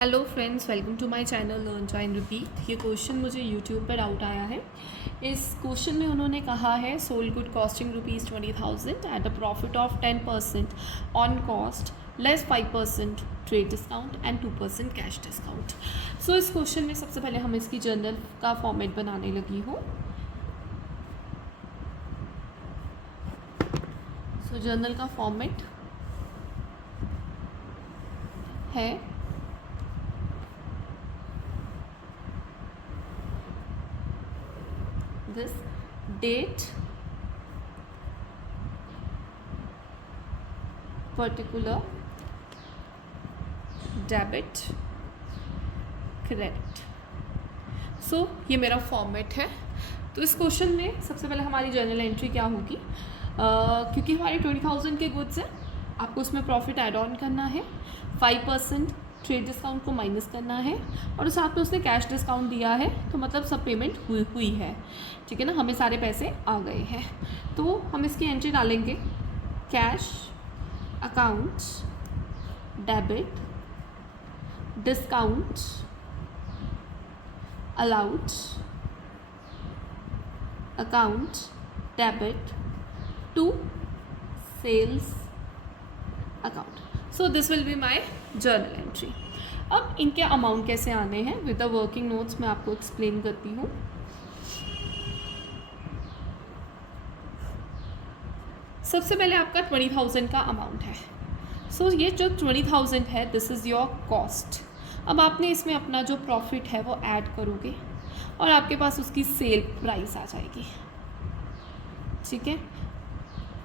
Hello friends, welcome to my channel learn join repeat. ये question मुझे YouTube पर out आया है। इस क्वेश्चन में उन्होंने कहा है sold good costing ₹20,000 at a profit of 10% on cost less 5% trade discount and 2% cash discount. So इस क्वेश्चन में सबसे पहले हम इसकी जर्नल का फॉर्मेट बनाने लगी हूँ। सो जर्नल का फॉर्मेट है this date particular debit credit। सो ये मेरा फॉर्मेट है। तो इस क्वेश्चन में सबसे पहले हमारी जर्नल एंट्री क्या होगी, क्योंकि हमारे 20,000 के गुड्स हैं, आपको उसमें प्रॉफिट ऐड ऑन करना है, 5% ट्रेड डिस्काउंट को माइनस करना है और साथ में उसने कैश डिस्काउंट दिया है, तो मतलब सब पेमेंट हुई है, ठीक है ना, हमें सारे पैसे आ गए हैं। तो हम इसकी एंट्री डालेंगे cash account debit discount allowed account debit to sales account. So this will be my journal entry. अब इनके अमाउंट कैसे आने हैं विद द वर्किंग नोट्स मैं आपको एक्सप्लेन करती हूँ। सबसे पहले आपका 20,000 का अमाउंट है। सो ये जो 20,000 है दिस इज़ योर कॉस्ट। अब आपने इसमें अपना जो प्रॉफिट है वो ऐड करोगे और आपके पास उसकी सेल प्राइस आ जाएगी, ठीक है।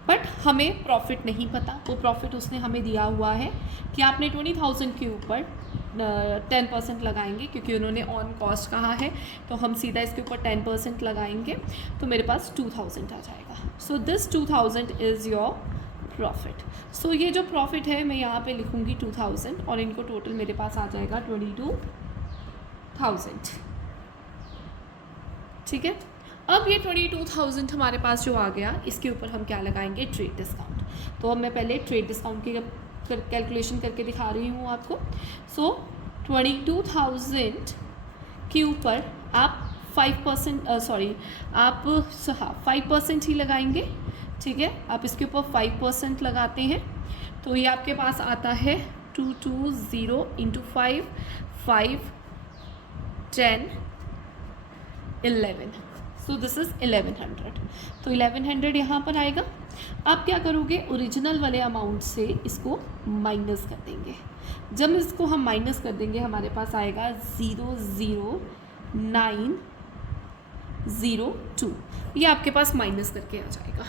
बट हमें प्रॉफिट नहीं पता, वो प्रॉफिट उसने हमें दिया हुआ है कि आपने 20,000 के ऊपर 10% लगाएंगे, क्योंकि उन्होंने ऑन कॉस्ट कहा है, तो हम सीधा इसके ऊपर 10% लगाएंगे तो मेरे पास 2,000 आ जाएगा। So this 2,000 is your profit. So ये जो प्रॉफिट है मैं यहाँ पे लिखूँगी 2,000 और इनको टोटल मेरे पास आ जाएगा 22,000, ठीक है। अब ये 22,000 हमारे पास जो आ गया, इसके ऊपर हम क्या लगाएंगे, ट्रेड डिस्काउंट। तो अब मैं पहले ट्रेड डिस्काउंट की कैलकुलेशन करके दिखा रही हूँ आपको। सो 22,000 के ऊपर आप 5% आप 5% ही लगाएंगे, ठीक है। आप इसके ऊपर 5% लगाते हैं तो ये आपके पास आता है 220 इंटू 5, 5, 10, 11। So this is 1100। तो 1100 यहाँ पर आएगा। आप क्या करोगे, ओरिजिनल वाले अमाउंट से इसको माइनस कर देंगे। जब इसको हम माइनस कर देंगे हमारे पास आएगा 00902, ये आपके पास माइनस करके आ जाएगा।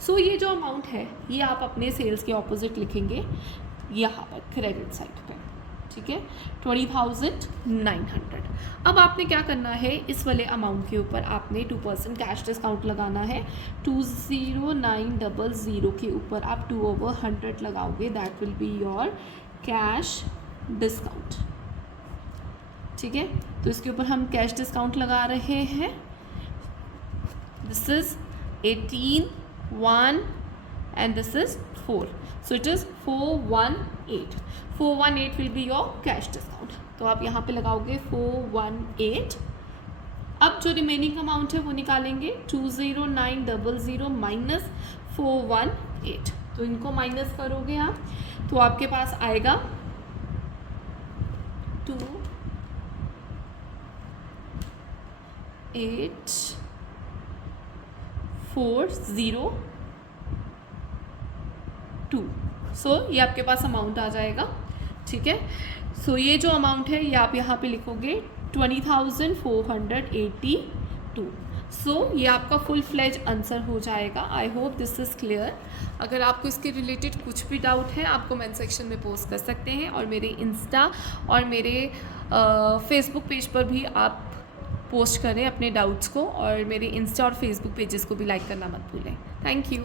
सो ये जो अमाउंट है ये आप अपने सेल्स के ऑपोजिट लिखेंगे यहाँ पर क्रेडिट साइड पे, ठीक है, 20,900। अब आपने क्या करना है, इस वाले अमाउंट के ऊपर आपने 2% कैश डिस्काउंट लगाना है। 20900 के ऊपर आप 2/100 लगाओगे, that will be your cash discount, ठीक है। तो इसके ऊपर हम कैश डिस्काउंट लगा रहे हैं। This is 18,1 and this is 4, so it is 418। 418 will be your cash discount. तो आप यहाँ पे लगाओगे 418। अब जो रिमेनिंग अमाउंट है वो निकालेंगे 20900 माइनस 418। तो इनको माइनस करोगे आप तो आपके पास आएगा 28,402। सो ये आपके पास अमाउंट आ जाएगा, ठीक है। सो ये जो अमाउंट है ये आप यहाँ पे लिखोगे 20,482। सो ये आपका फुल फ्लेज आंसर हो जाएगा। I hope this is clear. अगर आपको इसके रिलेटेड कुछ भी डाउट है आप कमेंट सेक्शन में पोस्ट कर सकते हैं और मेरे इंस्टा और मेरे फेसबुक पेज पर भी आप पोस्ट करें अपने डाउट्स को, और मेरे इंस्टा और फेसबुक पेजेस को भी लाइक करना मत भूलें। Thank you.